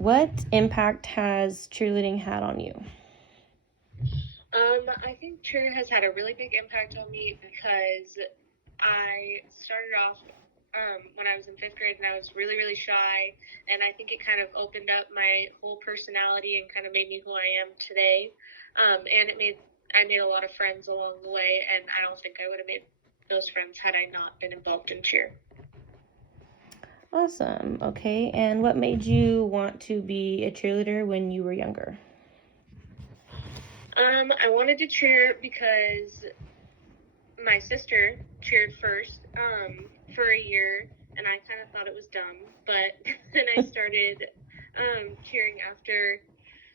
What impact has cheerleading had on you? I think cheer has had a really big impact on me because I started off when I was in fifth grade and I was really, really shy. And I think it kind of opened up my whole personality and kind of made me who I am today. And I made a lot of friends along the way, and I don't think I would have made those friends had I not been involved in cheer. Awesome. Okay. And what made you want to be a cheerleader when you were younger? I wanted to cheer because my sister cheered first for a year, and I kind of thought it was dumb. But then I started cheering after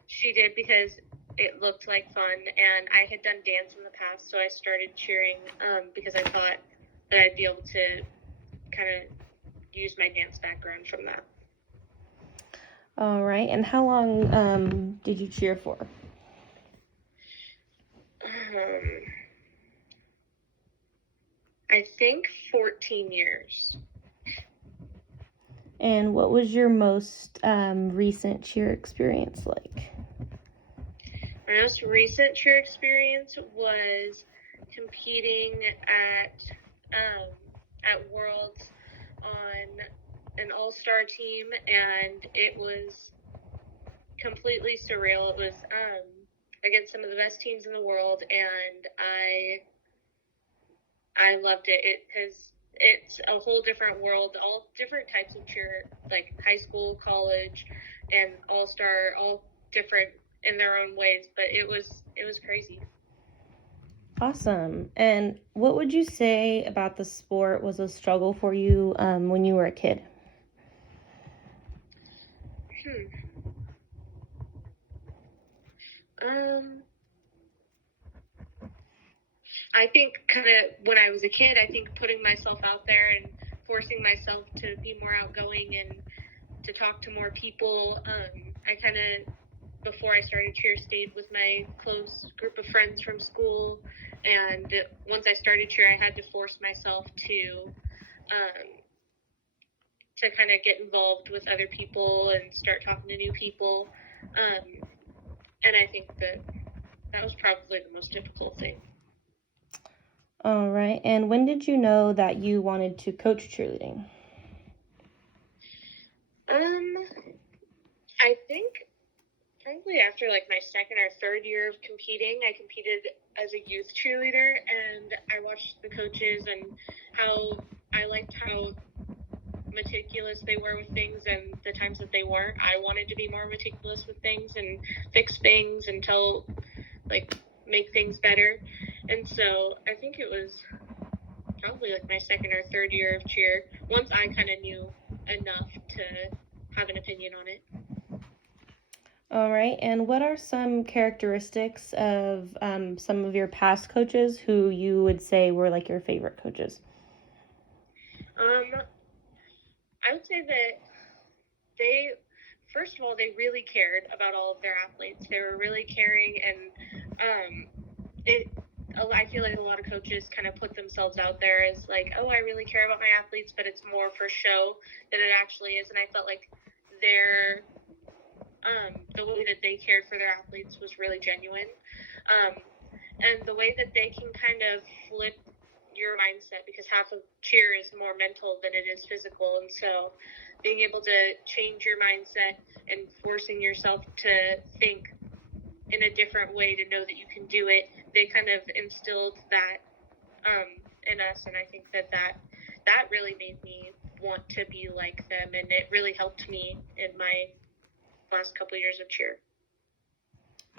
she did because it looked like fun, and I had done dance in the past, so I started cheering because I thought that I'd be able to kind of use my dance background from that. All right. And how long did you cheer for? I think 14 years. And what was your most recent cheer experience like? My most recent cheer experience was competing at Worlds on an all-star team, and it was completely surreal. It was against some of the best teams in the world, and I loved it because it's a whole different world. All different types of cheer, like high school, college, and all-star, all different in their own ways. But it was crazy. Awesome. And what would you say about the sport was a struggle for you when you were a kid? Um, I think kind of when I was a kid, I think putting myself out there and forcing myself to be more outgoing and to talk to more people. I kind of, before I started cheer, stayed with my close group of friends from school. And once I started cheer, I had to force myself to kind of get involved with other people and start talking to new people. And I think that was probably the most difficult thing. All right. And when did you know that you wanted to coach cheerleading? I think probably after like my second or third year of competing. I competed as a youth cheerleader, and I watched the coaches and how I liked how meticulous they were with things, and the times that they weren't, I wanted to be more meticulous with things and fix things and make things better. And so I think it was probably like my second or third year of cheer, once I kind of knew enough to have an opinion on it. All right. And what are some characteristics of some of your past coaches who you would say were like your favorite coaches? I would say that they, first of all, they really cared about all of their athletes. They were really caring, and it. I feel like a lot of coaches kind of put themselves out there as like, oh, I really care about my athletes, but it's more for show than it actually is. And I felt like their the way that they cared for their athletes was really genuine, and the way that they can kind of flip your mindset, because half of cheer is more mental than it is physical, and so being able to change your mindset and forcing yourself to think in a different way to know that you can do it, they kind of instilled that in us, and I think that really made me want to be like them, and it really helped me in my last couple of years of cheer.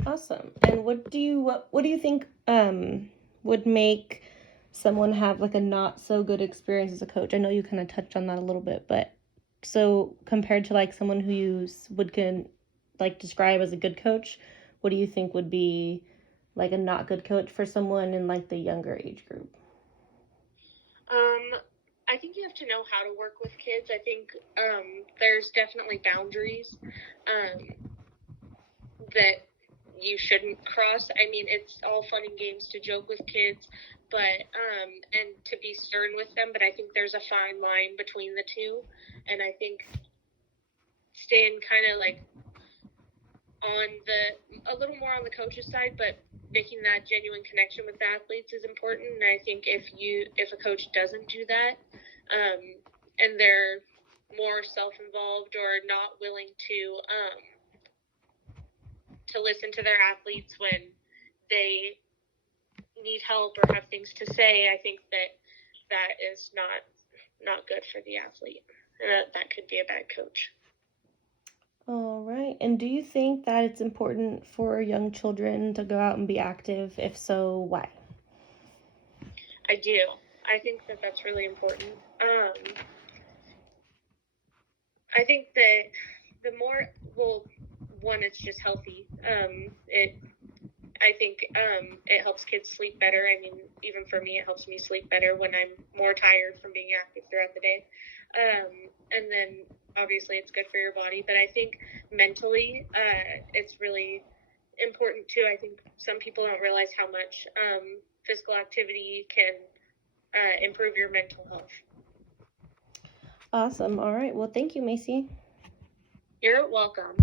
Awesome. And what do you think would make someone have like a not so good experience as a coach? I know you kind of touched on that a little bit, but so compared to like someone who you would can like describe as a good coach, what do you think would be like a not good coach for someone in like the younger age group? I think you have to know how to work with kids. I think there's definitely boundaries that you shouldn't cross. I mean, it's all fun and games to joke with kids, but and to be stern with them. But I think there's a fine line between the two, and I think staying kind of like a little more on the coach's side, but making that genuine connection with the athletes is important. And I think if a coach doesn't do that, and they're more self-involved or not willing to listen to their athletes when they need help or have things to say, I think that is not good for the athlete. And that could be a bad coach. All right. And do you think that it's important for young children to go out and be active? If so, why? I do. I think that that's really important. I think that the more, well, one, it's just healthy. I think it helps kids sleep better. I mean, even for me, it helps me sleep better when I'm more tired from being active throughout the day. And then obviously it's good for your body, but I think mentally it's really important too. I think some people don't realize how much physical activity can improve your mental health. Awesome. All right. Well, thank you, Maci. You're welcome.